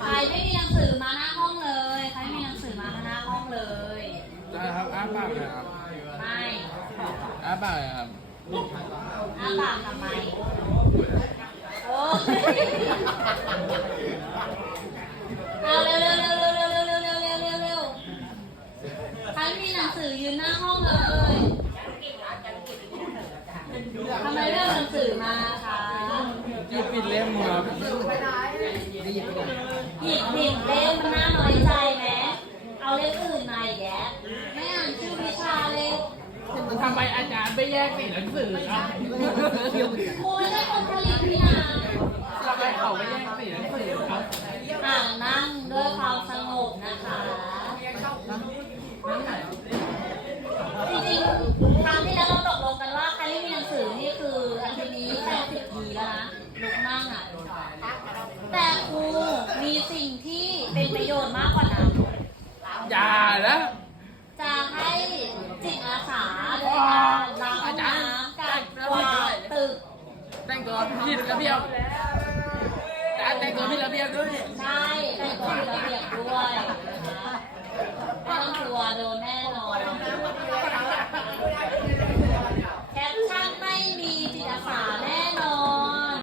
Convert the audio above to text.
ใครไม่มีหนังสือมาหน้าห้องเลย ใครไม่มีหนังสือมาหน้าห้องเลยได้ครับอ้าปากเลยครับไม่อ้าปากเลยครับอ้าปากทำไมโอ้ยเอาเร็วเร็วเร็วเร็วเร็วเร็วเร็วเร็วเร็วเร็วเร็วใครไม่มีหนังสือยืนหน้าห้องเลยทำไมไม่เอาหนังสือมาคะ จะปิดเล่มครับหยิบผิดเล่มมันน่าน้อยใจไหมเอาเล่มอื่นมาอีกแยะไม่อ่านชื่อวิชาเลยทำไมอาจารย์ไม่แยกสีหนังสือครับครูไม่ใช่คนผลิตพี่นาทำไมเขาไม่แยกสีหนังสือครับห่างนั่งด้วยความสงบนะคะจริงๆ ลุกนั่งอะแต่ครูมีสิ่งที่เป็นประโยชน์มากกว่านั้นอย่านะจะให้จิตอาสาโดยการล้างห้องน้ำกับกวาดตึกแต่งตัวผิดระเบียบอาจารย์แต่งตัวผิดระเบียบด้วยใช่